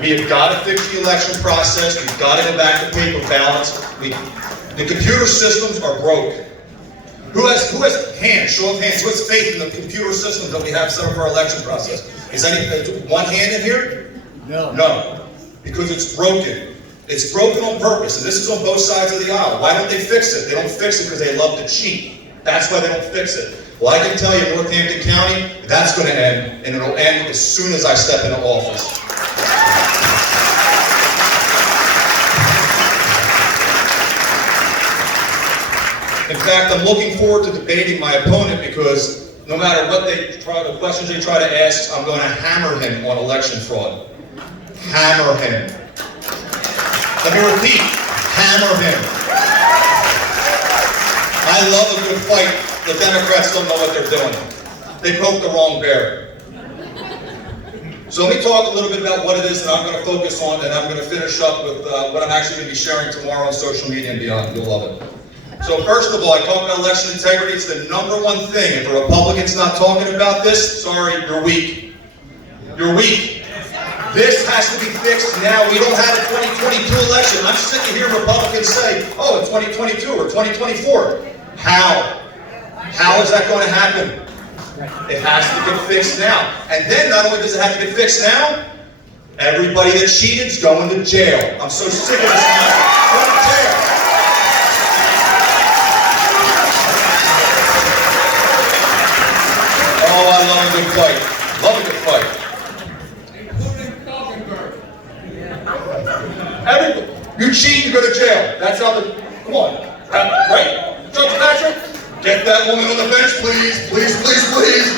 We have got to fix the election process. We've got to go back to paper ballots. The computer systems are broke. Who has hands, show of hands, who has faith in the computer systems that we have set up for our election process? Is one hand in here? No. No. Because it's broken. It's broken on purpose, and this is on both sides of the aisle. Why don't they fix it? They don't fix it because they love to cheat. That's why they don't fix it. Well, I can tell you, Northampton County, that's going to end, and it'll end as soon as I step into office. In fact, I'm looking forward to debating my opponent because no matter what the questions they try to ask, I'm going to hammer him on election fraud. Hammer him. Let me repeat, hammer him. I love a good fight. The Democrats don't know what they're doing. They poked the wrong bear. So let me talk a little bit about what it is that I'm going to focus on, and I'm going to finish up with what I'm actually going to be sharing tomorrow on social media and beyond. You'll love it. So first of all, I talk about election integrity. It's the #1 thing. If a Republican's not talking about this, sorry, you're weak. You're weak. This has to be fixed now. We don't have a 2022 election. I'm sick of hearing Republicans say, oh, in 2022 or 2024. How? How is that going to happen? It has to get fixed now. And then not only does it have to get fixed now, everybody that cheated is going to jail. I'm so sick of this nonsense. Go to jail. Oh, I love a good fight. Love a good fight. Everybody. You cheat, you go to jail. That's how the, come on. Right? Judge Patrick, get that woman on the bench, please. Please, please, please.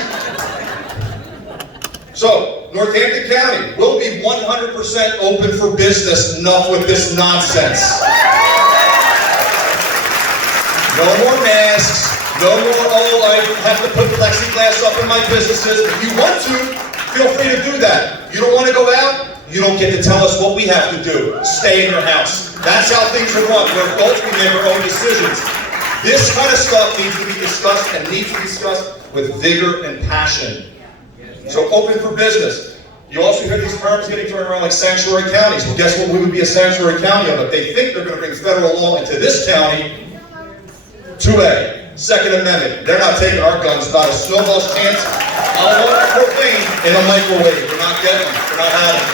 So, Northampton County will be 100% open for business. Enough with this nonsense. No more masks. No more, oh, I have to put plexiglass up in my businesses. If you want to, feel free to do that. You don't want to go out? You don't get to tell us what we have to do. Stay in your house. That's how things are run. We're adults, we make our own decisions. This kind of stuff needs to be discussed and needs to be discussed with vigor and passion. So open for business. You also hear these terms getting thrown around like sanctuary counties. Well, guess what we would be a sanctuary county of? If they think they're going to bring federal law into this county, 2A. Second Amendment. They're not taking our guns, not a snowball's chance. I'll want propane in a microwave. We're not getting them. We're not having them.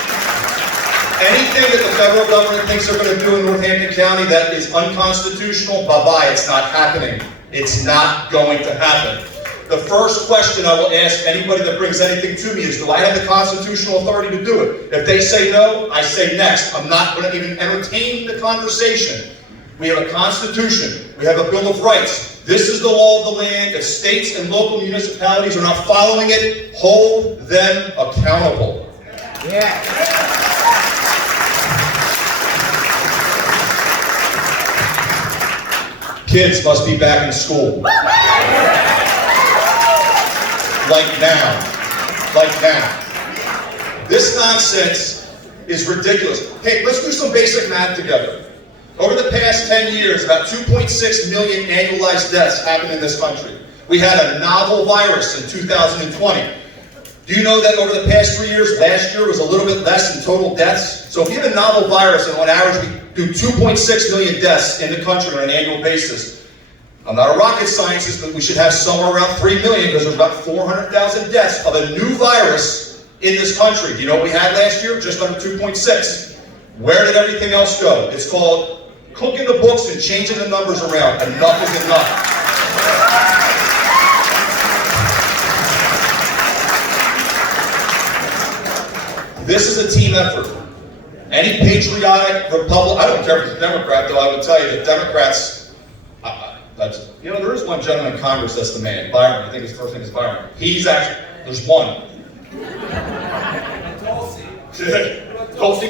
Anything that the federal government thinks they're going to do in Northampton County that is unconstitutional, bye-bye. It's not happening. It's not going to happen. The first question I will ask anybody that brings anything to me is, do I have the constitutional authority to do it? If they say no, I say next. I'm not going to even entertain the conversation. We have a constitution. We have a Bill of Rights. This is the law of the land. If states and local municipalities are not following it, hold them accountable. Yeah. Kids must be back in school. Like now. Like now. This nonsense is ridiculous. Hey, let's do some basic math together. Over the past 10 years, about 2.6 million annualized deaths happened in this country. We had a novel virus in 2020. Do you know that over the past 3 years, last year was a little bit less in total deaths? So if you have a novel virus, and on average we do 2.6 million deaths in the country on an annual basis. I'm not a rocket scientist, but we should have somewhere around 3 million because there's about 400,000 deaths of a new virus in this country. Do you know what we had last year? Just under 2.6. Where did everything else go? It's called cooking the books and changing the numbers around. Enough is enough. This is a team effort. Any patriotic Republican, I don't care if it's a Democrat, though I would tell you that Democrats, there is one gentleman in Congress that's the man, Byron. I think his first name is Byron. He's actually, there's one. Tulsi.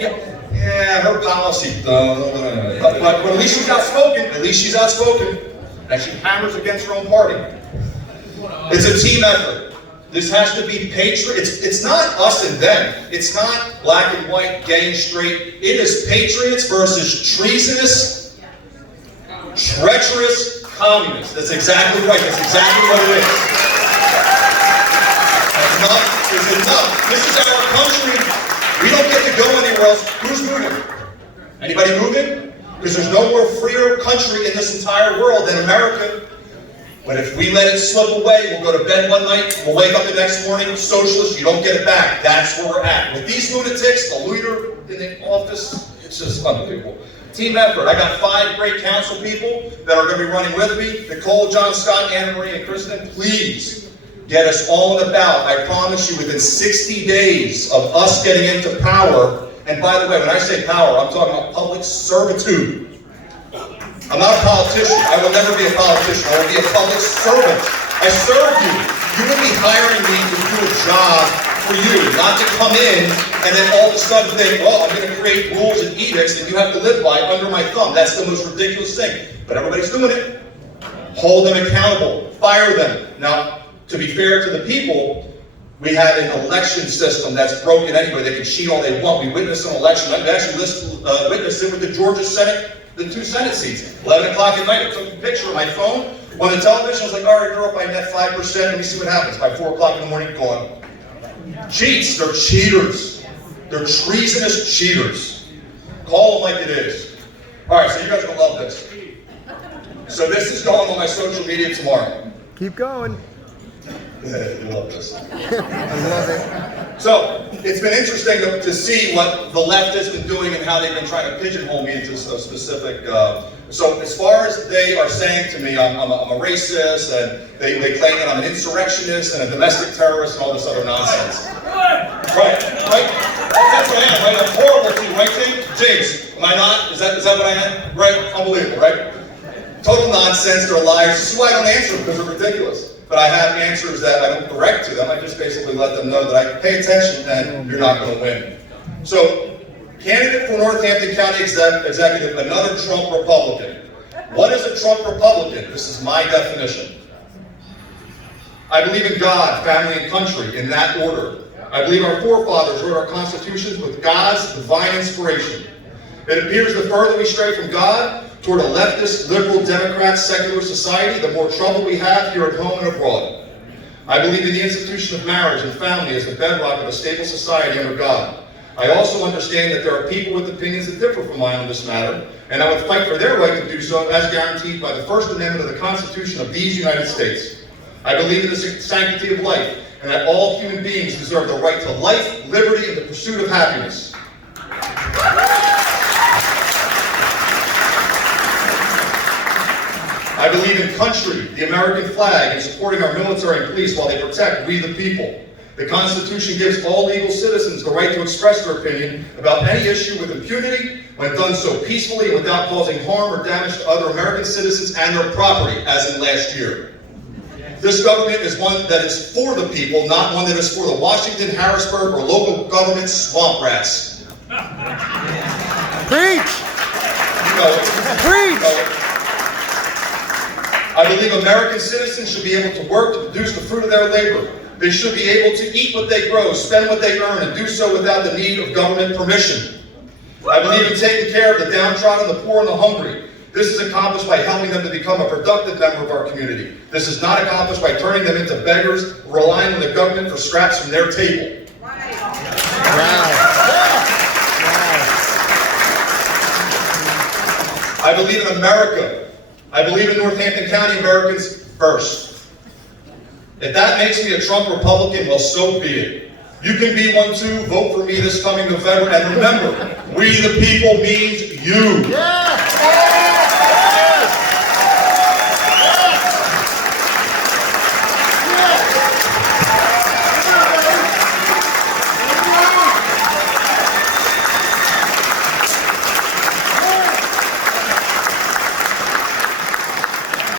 Yeah, her policy. But at least she's outspoken. At least she's outspoken. And she hammers against her own party. It's a team effort. This has to be patriot. It's not us and them. It's not black and white, gay and straight. It is patriots versus treasonous, treacherous communists. That's exactly right. That's exactly what it is. Enough is enough. This is our country. We don't get to go anywhere else. Who's moving? Anybody moving? Because there's no more freer country in this entire world than America. But if we let it slip away, we'll go to bed one night, we'll wake up the next morning, socialists, you don't get it back. That's where we're at. With these lunatics, the leader in the office, it's just unbelievable. Team effort. I got 5 great council people that are going to be running with me. Nicole, John, Scott, Anna Marie, and Kristen, please get us all in the ballot. I promise you, within 60 days of us getting into power, and by the way, when I say power, I'm talking about public servitude. I'm not a politician. I will never be a politician. I will be a public servant. I serve you. You would be hiring me to do a job for you, not to come in and then all of a sudden think, well, I'm going to create rules and edicts that you have to live by under my thumb. That's the most ridiculous thing. But everybody's doing it. Hold them accountable. Fire them. Now, to be fair to the people, we have an election system that's broken anyway. They can cheat all they want. We witnessed an election. I actually witnessed it with the Georgia Senate. The 2 Senate seats. 11 o'clock at night, I took a picture of my phone on the television. I was like, all right, you're up by net 5%. Let me see what happens. By 4 o'clock in the morning, gone. Cheats. They're cheaters. They're treasonous cheaters. Call them like it is. All right, so you guys are going to love this. So this is going on my social media tomorrow. Keep going. You love this. I love it. So, it's been interesting to see what the left has been doing and how they've been trying to pigeonhole me into a specific... So, as far as they are saying to me, I'm a racist, and they claim that I'm an insurrectionist and a domestic terrorist and all this other nonsense. Right? That's what I am, right? I'm horrible to you, right, James? Am I not? Is that what I am? Right? Unbelievable, right? Total nonsense, they're liars. This is why I don't answer them, because they're ridiculous. But I have answers that I don't direct to them. I just basically let them know that I pay attention and you're not going to win. So, candidate for Northampton County Executive, another Trump Republican. What is a Trump Republican? This is my definition. I believe in God, family, and country, in that order. I believe our forefathers wrote our constitutions with God's divine inspiration. It appears the further we stray from God, toward a leftist, liberal, democrat, secular society, the more trouble we have here at home and abroad. I believe in the institution of marriage and family as the bedrock of a stable society under God. I also understand that there are people with opinions that differ from mine on this matter, and I would fight for their right to do so as guaranteed by the First Amendment of the Constitution of these United States. I believe in the sanctity of life, and that all human beings deserve the right to life, liberty, and the pursuit of happiness. I believe in country, the American flag, and supporting our military and police while they protect we the people. The Constitution gives all legal citizens the right to express their opinion about any issue with impunity when done so peacefully and without causing harm or damage to other American citizens and their property, as in last year. This government is one that is for the people, not one that is for the Washington, Harrisburg, or local government swamp rats. Preach! Preach! I believe American citizens should be able to work to produce the fruit of their labor. They should be able to eat what they grow, spend what they earn, and do so without the need of government permission. I believe in taking care of the downtrodden, the poor, and the hungry. This is accomplished by helping them to become a productive member of our community. This is not accomplished by turning them into beggars, relying on the government for scraps from their table. I believe in America. I believe in Northampton County Americans first. If that makes me a Trump Republican, well, so be it. You can be one too. Vote for me this coming November. And remember, we the people means you.